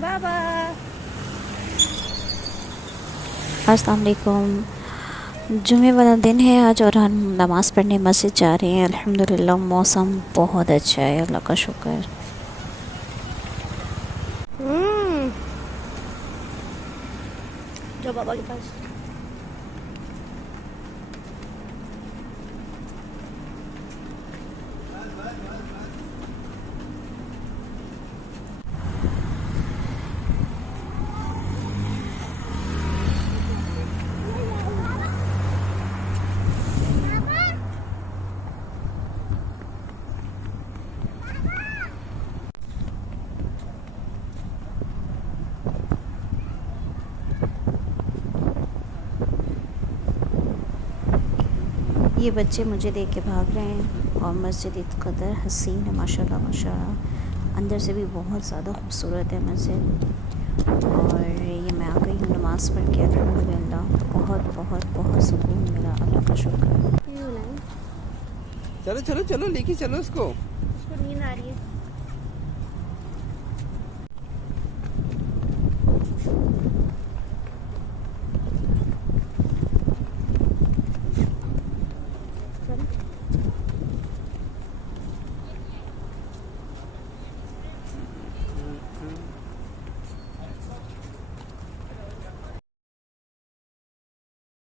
बाबा। अस्सलाम वालेकुम। जुमे वाला दिन है आज और हम नमाज़ पढ़ने मस्जिद जा रहे हैं। अल्हम्दुलिल्लाह मौसम बहुत अच्छा है, अल्लाह का शुक्र। जो बाबा के पास। ये बच्चे मुझे देख के भाग रहे हैं और मस्जिद इस कदर हसीन है, माशाल्लाह माशाल्लाह। अंदर से भी बहुत ज़्यादा खूबसूरत है मस्जिद। और ये मैं आ गई हूँ नमाज़ पढ़ के। अल्हम्दुलिल्लाह बहुत बहुत बहुत सुकून मिला, अल्लाह का शुक्र। क्यों नहीं? चलो चलो चलो लेके चलो उसको। उसको नींद आ रही है।